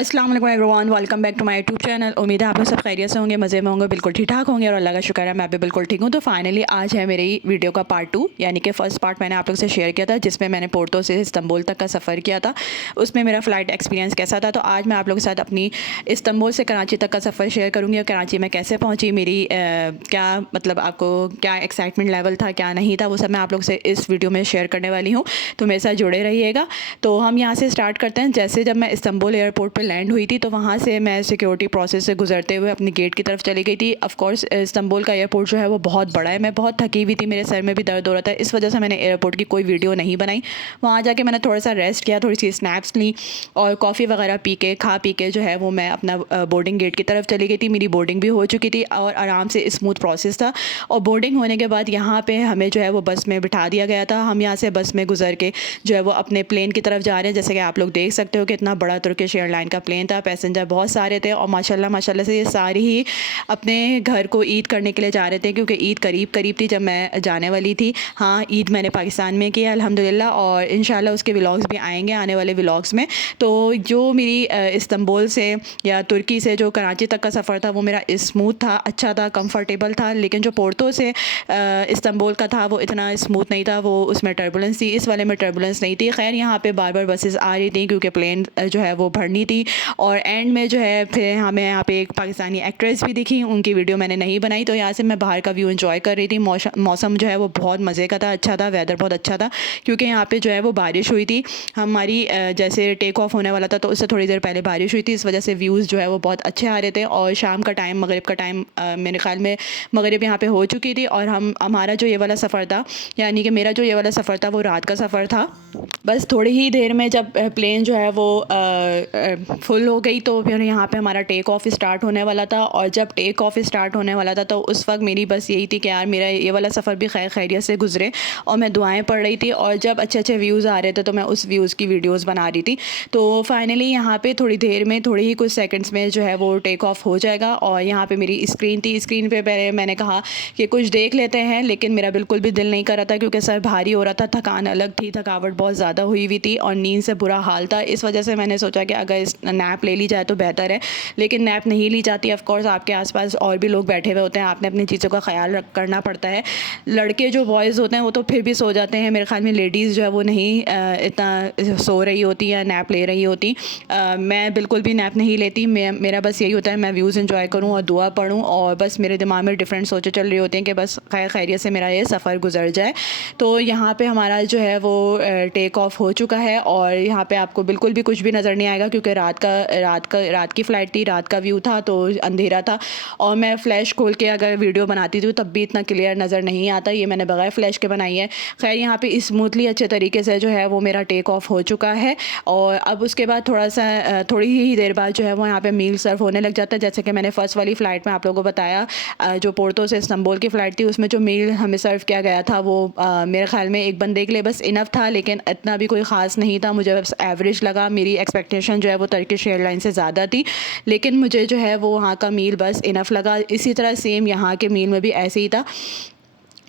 अस्सलाम वालेकुम everyone, welcome back to my YouTube channel. उम्मीद है आप लोग सब खैरियत से होंगे, मज़े में होंगे, बिल्कुल ठीक ठाक होंगे और अल्लाह का शुक्र है मैं भी बिल्कुल ठीक हूँ। तो फाइनली आज है मेरी वीडियो का पार्ट 2, यानी कि फ़र्स्ट पार्ट मैंने आप लोग से शेयर किया था जिसमें मैंने पोर्तो से इस्तांबुल तक का सफ़र किया था, उसमें मेरा फ़्लाइट एक्सपीरियंस कैसा था। तो आज मैं आप लोगों के साथ अपनी इस्तांबुल से कराची तक का सफ़र शेयर करूँगी और कराची में कैसे पहुँची, मेरी क्या मतलब आपको क्या एक्साइटमेंट लेवल था, क्या नहीं था, वो सब मैं आप लोग से इस वीडियो में शेयर करने वाली हूँ। तो मेरे साथ जुड़े रहिएगा। तो हम यहाँ से स्टार्ट करते हैं। जैसे जब मैं इस्तांबुल एयरपोर्ट पर लैंड हुई थी तो वहाँ से मैं सिक्योरिटी प्रोसेस से गुजरते हुए अपनी गेट की तरफ चली गई थी। ऑफ कोर्स इस्तांबुल का एयरपोर्ट जो है वो बहुत बड़ा है। मैं बहुत थकी हुई थी, मेरे सर में भी दर्द हो रहा था, इस वजह से मैंने एयरपोर्ट की कोई वीडियो नहीं बनाई। वहाँ जाके मैंने थोड़ा सा रेस्ट किया, थोड़ी सी स्नैप्स ली और कॉफ़ी वगैरह खा पी के जो है वो मैं अपना बोर्डिंग गेट की तरफ चली गई थी। मेरी बोर्डिंग भी हो चुकी थी और आराम से स्मूथ प्रोसेस था। और बोर्डिंग होने के बाद यहाँ पे हमें जो है वो बस में बिठा दिया गया था। हम यहाँ से बस में गुजर के जो है वो अपने प्लेन की तरफ जा रहे हैं। जैसे कि आप लोग देख सकते हो कि इतना बड़ा तुर्किश एयरलाइन का प्लेन था, पैसेंजर बहुत सारे थे और माशाल्लाह से ये सारी ही अपने घर को ईद करने के लिए जा रहे थे, क्योंकि ईद करीब करीब थी जब मैं जाने वाली थी। हाँ, ईद मैंने पाकिस्तान में किया अल्हम्दुलिल्लाह, और इंशाल्लाह उसके व्लॉग्स भी आएंगे आने वाले व्लॉग्स में। तो जो मेरी इस्तांबुल से या तुर्की से जो कराची तक का सफ़र था वो मेरा स्मूथ था, अच्छा था, कंफर्टेबल था। लेकिन जो पोर्तो से इस्तांबुल का था वो इतना स्मूथ नहीं था, वो उसमें टर्बुलेंस थी। इस वाले में टर्बुलेंस नहीं थी। खैर यहाँ पे बार बार बसेस आ रही थी क्योंकि प्लेन जो है वो भरनी थी। और एंड में जो है फिर हमें यहाँ पे एक पाकिस्तानी एक्ट्रेस भी दिखी, उनकी वीडियो मैंने नहीं बनाई। तो यहाँ से मैं बाहर का व्यू एंजॉय कर रही थी। मौसम जो है वो बहुत मज़े का था, अच्छा था, वेदर बहुत अच्छा था, क्योंकि यहाँ पे जो है वो बारिश हुई थी। हमारी जैसे टेक ऑफ होने वाला था तो उससे थोड़ी देर पहले बारिश हुई थी, इस वजह से व्यूज़ जो है वो बहुत अच्छे आ रहे थे। और शाम का टाइम, मगरिब का टाइम, मेरे ख्याल में मगरिब यहाँ पे हो चुकी थी। और हमारा जो ये वाला सफ़र था, यानी कि मेरा जो ये वाला सफ़र था वो रात का सफ़र था। बस थोड़ी ही देर में जब प्लेन जो है वो फुल हो गई तो फिर यहाँ पे हमारा टेक ऑफ स्टार्ट होने वाला था। और जब टेक ऑफ स्टार्ट होने वाला था तो उस वक्त मेरी बस यही थी कि यार मेरा ये वाला सफ़र भी खैर खैरियत से गुजरे, और मैं दुआएं पढ़ रही थी। और जब अच्छे अच्छे व्यूज़ आ रहे थे तो मैं उस व्यूज़ की वीडियोज़ बना रही थी। तो फाइनली यहाँ पे थोड़ी देर में, थोड़ी ही कुछ सेकंड्स में जो है वो टेक ऑफ हो जाएगा। और यहाँ पे मेरी स्क्रीन थी, स्क्रीन पे पहले मैंने कहा कि कुछ देख लेते हैं, लेकिन मेरा बिल्कुल भी दिल नहीं कर रहा था क्योंकि सर भारी हो रहा था, थकान अलग थी, थकावट बहुत ज़्यादा हुई हुई थी और नींद से बुरा हाल था। इस वजह से मैंने सोचा कि अगर इस नैप ले ली जाए तो बेहतर है, लेकिन नैप नहीं ली जाती। ऑफ कोर्स आपके आसपास और भी लोग बैठे हुए होते हैं, आपने अपनी चीज़ों का ख्याल करना पड़ता है। लड़के जो बॉयज़ होते हैं वो तो फिर भी सो जाते हैं, मेरे ख्याल में लेडीज़ जो है वो नहीं इतना सो रही होती या नैप ले रही होती। मैं बिल्कुल भी नैप नहीं लेती। मेरा बस यही होता है मैं व्यूज़ एंजॉय करूँ और दुआ पढ़ूँ, और बस मेरे दिमाग में डिफरेंट सोचें चल रही होती हैं कि बस खैर खैरियत से मेरा ये सफ़र गुजर जाए। तो यहाँ पे हमारा जो है वो टेक ऑफ हो चुका है और यहाँ पे आपको बिल्कुल भी कुछ भी नज़र नहीं आएगा क्योंकि रात की फ़्लाइट थी, रात का व्यू था तो अंधेरा था। और मैं फ़्लैश खोल के अगर वीडियो बनाती थी तब भी इतना क्लियर नज़र नहीं आता, ये मैंने बगैर फ़्लैश के बनाई है। खैर यहाँ पे स्मूथली अच्छे तरीके से जो है वो मेरा टेक ऑफ हो चुका है। और अब उसके बाद थोड़ी ही देर बाद जो है वो यहाँ पे मील सर्व होने लग जाता है। जैसे कि मैंने फ़र्स्ट वाली फ़्लाइट में आप लोगों को बताया, जो पोर्तो से इस्तांबुल की फ़्लाइट थी उसमें जो मील हमें सर्व किया गया था वो मेरे ख्याल में एक बंदे के लिए बस इनफ था, लेकिन इतना भी कोई ख़ास नहीं था, मुझे बस एवरेज लगा। मेरी एक्सपेक्टेशन जो है वो टर्किश एयरलाइन से ज़्यादा थी, लेकिन मुझे जो है वो वहाँ का मील बस इनफ लगा। इसी तरह सेम यहाँ के मील में भी ऐसे ही था।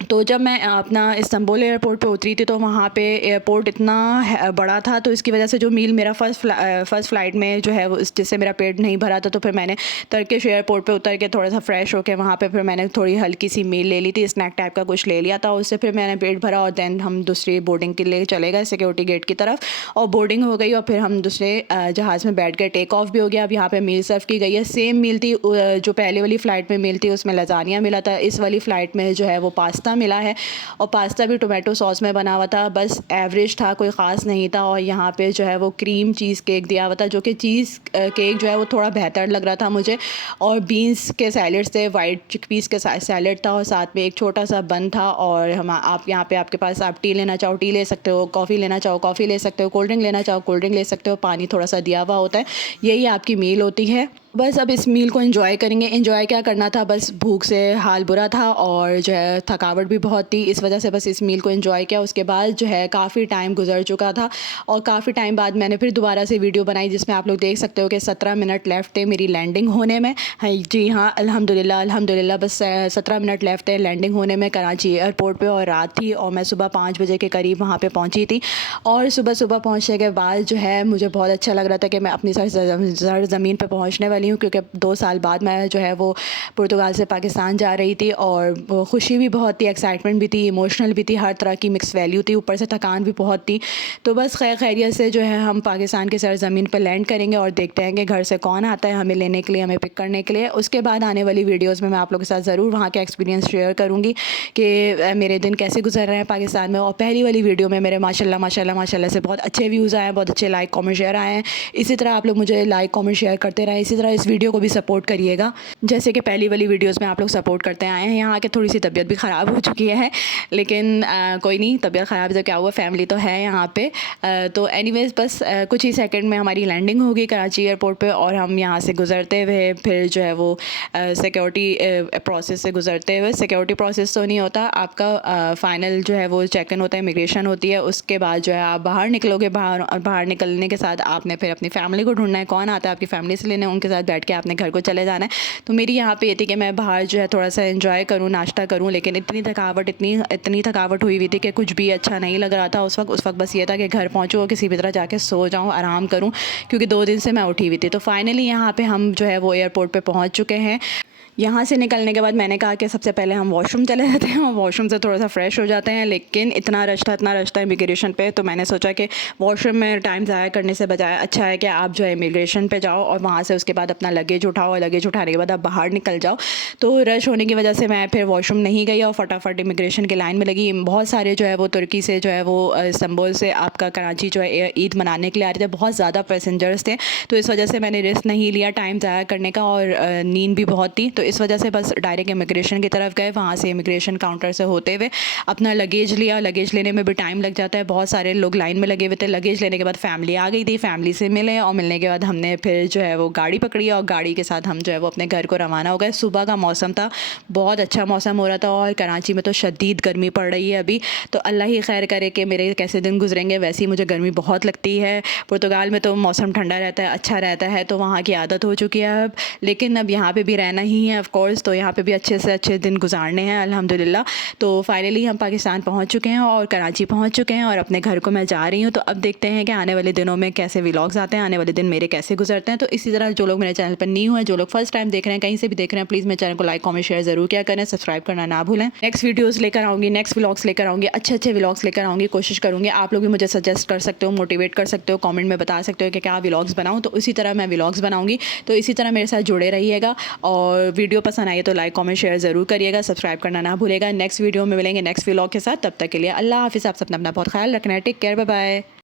तो जब मैं अपना इस्तांबुल एयरपोर्ट पे उतरी थी तो वहाँ पे एयरपोर्ट इतना बड़ा था, तो इसकी वजह से जो मील मेरा फ़र्स्ट फ़्लाइट में जो है वो जिससे मेरा पेट नहीं भरा था, तो फिर मैंने टर्किश एयरपोर्ट पे उतर के थोड़ा सा फ्रेश होकर वहाँ पे फिर मैंने थोड़ी हल्की सी मील ले ली थी, स्नैक टाइप का कुछ ले लिया था, उससे फिर मैंने पेट भरा। और दैन हम दूसरी बोर्डिंग के लिए चले गए सिक्योरिटी गेट की तरफ, और बोर्डिंग हो गई और फिर हम दूसरे जहाज़ में बैठ गए। टेक ऑफ भी हो गया। अब यहाँ पर मील सर्व की गई है, सेम मील थी जो पहले वाली फ़्लाइट में मील थी उसमें लजानिया मिला था, इस वाली फ़्लाइट में जो है वो पास्ता मिला है, और पास्ता भी टोमेटो सॉस में बना हुआ था, बस एवरेज था, कोई ख़ास नहीं था। और यहाँ पे जो है वो क्रीम चीज़ केक दिया हुआ था, जो कि चीज़ केक जो है वो थोड़ा बेहतर लग रहा था मुझे। और बीन्स के सैलड्स थे, वाइट चिकपीस के सैलड था, और साथ में एक छोटा सा बन था। और आप यहाँ पे आपके पास आप टी लेना चाहो टी ले सकते हो, कॉफ़ी लेना चाहो कॉफ़ी ले सकते हो, कोल्ड ड्रिंक लेना चाहो कोल्ड ड्रिंक ले सकते हो, पानी थोड़ा सा दिया हुआ होता है। यही आपकी मील होती है। बस अब इस मील को एंजॉय करेंगे। एंजॉय क्या करना था, बस भूख से हाल बुरा था और जो है थकावट भी बहुत थी, इस वजह से बस इस मील को एंजॉय किया। उसके बाद जो है काफ़ी टाइम गुजर चुका था और काफ़ी टाइम बाद मैंने फिर दोबारा से वीडियो बनाई, जिसमें आप लोग देख सकते हो कि 17 मिनट लेफ़्ट थे मेरी लैंडिंग होने में। हाँ जी हाँ, अल्हम्दुलिल्लाह अल्हम्दुलिल्लाह, बस 17 मिनट लेफ़्ट थे लैंडिंग होने में कराची एयरपोर्ट पे। और रात थी और मैं सुबह 5 बजे के करीब वहाँ पे पहुँची थी। और सुबह सुबह पहुँचने के बाद जो है मुझे बहुत अच्छा लग रहा था कि मैं अपनी ज़मीन पे पहुँचने वाली हूँ, क्योंकि 2 साल बाद मैं जो है वो पुर्तगाल से पाकिस्तान जा रही थी। और वो खुशी भी बहुत थी, एक्साइटमेंट भी थी, इमोशनल भी थी, हर तरह की मिक्स वैल्यू थी, ऊपर से थकान भी बहुत थी। तो बस खैरियत से जो है हम पाकिस्तान की सरज़मीन पर लैंड करेंगे और देखते हैं कि घर से कौन आता है हमें लेने के लिए, हमें पिक करने के लिए। उसके बाद आने वाली वीडियोज़ में मैं आप लोगों के साथ ज़रूर वहाँ के एक्सपीरियंस शेयर करूँगी कि मेरे दिन कैसे गुजर रहे हैं पाकिस्तान में। और पहली वाली वीडियो में मेरे माशाल्लाह माशाल्लाह माशाल्लाह से बहुत अच्छे व्यूज़ आए हैं, बहुत अच्छे लाइक कमेंट शेयर आए हैं। इसी तरह आप लोग मुझे लाइक कमेंट शेयर करते रहें, इसी तरह इस वीडियो को भी सपोर्ट करिएगा, जैसे कि पहली वाली वीडियोस में आप लोग सपोर्ट करते आए हैं। यहाँ आके थोड़ी सी तबीयत भी ख़राब हो चुकी है, लेकिन कोई नहीं, तबीयत ख़राब तो क्या हुआ, फैमिली तो है यहाँ पे। तो एनीवेज़ बस कुछ ही सेकंड में हमारी लैंडिंग होगी कराची एयरपोर्ट पे और हम यहाँ से गुज़रते हुए फिर जो है वो सिक्योरिटी प्रोसेस से गुज़रते हुए, सिक्योरिटी प्रोसेस तो नहीं होता आपका, फ़ाइनल जो है वो चेक इन होता है, इमिग्रेशन होती है। उसके बाद जो है आप बाहर निकलोगे, बाहर निकलने के साथ आपने फिर अपनी फैमिली को ढूंढना है, कौन आता है आपकी फैमिली से लेने, उनके साथ बैठ के आपने घर को चले जाना है। तो मेरी यहाँ पे ये थी कि मैं बाहर जो है थोड़ा सा एंजॉय करूँ, नाश्ता करूँ, लेकिन इतनी थकावट हुई थी कि कुछ भी अच्छा नहीं लग रहा था उस वक्त बस ये था कि घर पहुँचूँ और किसी भी तरह जाके सो जाऊँ, आराम करूँ, क्योंकि 2 दिन से मैं उठी हुई थी। तो फाइनली यहाँ पे हम जो है वो एयरपोर्ट पे पहुँच चुके हैं। यहाँ से निकलने के बाद मैंने कहा कि सबसे पहले हम वॉशरूम चले जाते हैं और वॉशरूम से थोड़ा सा फ्रेश हो जाते हैं, लेकिन इतना रश था इमिग्रेशन पे, तो मैंने सोचा कि वॉशरूम में टाइम ज़ाया करने से बजाय अच्छा है कि आप जो है इमिग्रेशन पे जाओ और वहाँ से उसके बाद अपना लगेज उठाओ और लगेज उठाने के बाद आप बाहर निकल जाओ। तो रश होने की वजह से मैं फिर वॉशरूम नहीं गई और फटाफट इमिग्रेशन की लाइन में लगी। बहुत सारे जो है वो तुर्की से जो है वो इस्तांबुल से आपका कराची जो है ईद मनाने के लिए आ रहे थे, बहुत ज़्यादा पैसेंजर्स थे, तो इस वजह से मैंने रिस्क नहीं लिया टाइम ज़ाया करने का, और नींद भी बहुत थी, तो इस वजह से बस डायरेक्ट इमिग्रेशन की तरफ गए। वहाँ से इमिग्रेशन काउंटर से होते हुए अपना लगेज लिया। लगेज लेने में भी टाइम लग जाता है, बहुत सारे लोग लाइन में लगे हुए थे। लगेज लेने के बाद फैमिली आ गई थी, फैमिली से मिले और मिलने के बाद हमने फिर जो है वो गाड़ी पकड़ी और गाड़ी के साथ हम जो है वो अपने घर को रवाना हो गए। सुबह का मौसम था, बहुत अच्छा मौसम हो रहा था और कराची में तो शदीद गर्मी पड़ रही है अभी, तो अल्लाह ही खैर करे कि मेरे कैसे दिन गुजरेंगे। वैसे ही मुझे गर्मी बहुत लगती है, पुर्तगाल में तो मौसम ठंडा रहता है, अच्छा रहता है, तो वहाँ की आदत हो चुकी है अब, लेकिन अब यहाँ पे भी रहना ही है ऑफ कोर्स, तो यहाँ पे भी अच्छे से अच्छे दिन गुजारने हैं अल्हम्दुलिल्लाह। तो फाइनली हम पाकिस्तान पहुँच चुके हैं और कराची पहुँच चुके हैं और अपने घर को मैं जा रही हूँ। तो अब देखते हैं कि आने वाले दिनों में कैसे व्लॉग्स आते हैं, आने वाले दिन मेरे कैसे गुजरते हैं। तो इसी तरह जो लोग मेरे चैनल पर न्यू हैं, जो लोग फर्स्ट टाइम देख रहे हैं, कहीं से भी देख रहे हैं, प्लीज़ मेरे चैनल को लाइक कमेंट शेयर ज़रूर किया करें, सब्सक्राइब करना ना भूलें। नेक्स्ट वीडियोज़ लेकर आऊँगी, नेक्स्ट व्लॉग्स लेकर आऊँगी, अच्छे अच्छे व्लॉग्स लेकर आऊँगी, कोशिश करूँगी। आप लोग भी मुझे सजेस्ट कर सकते हो, मोटिवेट कर सकते हो, कमेंट में बता सकते हो कि क्या व्लॉग्स बनाऊँ, तो उसी तरह मैं व्लॉग्स बनाऊँगी। तो इसी तरह मेरे साथ जुड़े रहिएगा और वीडियो पसंद आई तो लाइक कमेंट शेयर ज़रूर करिएगा, सब्सक्राइब करना ना भूलेगा। नेक्स्ट वीडियो में मिलेंगे नेक्स्ट व्लॉग के साथ, तब तक के लिए अल्लाह हाफ़िज़। आप सब अपना बहुत ख्याल रखना है, टेक केयर, बाय बाय।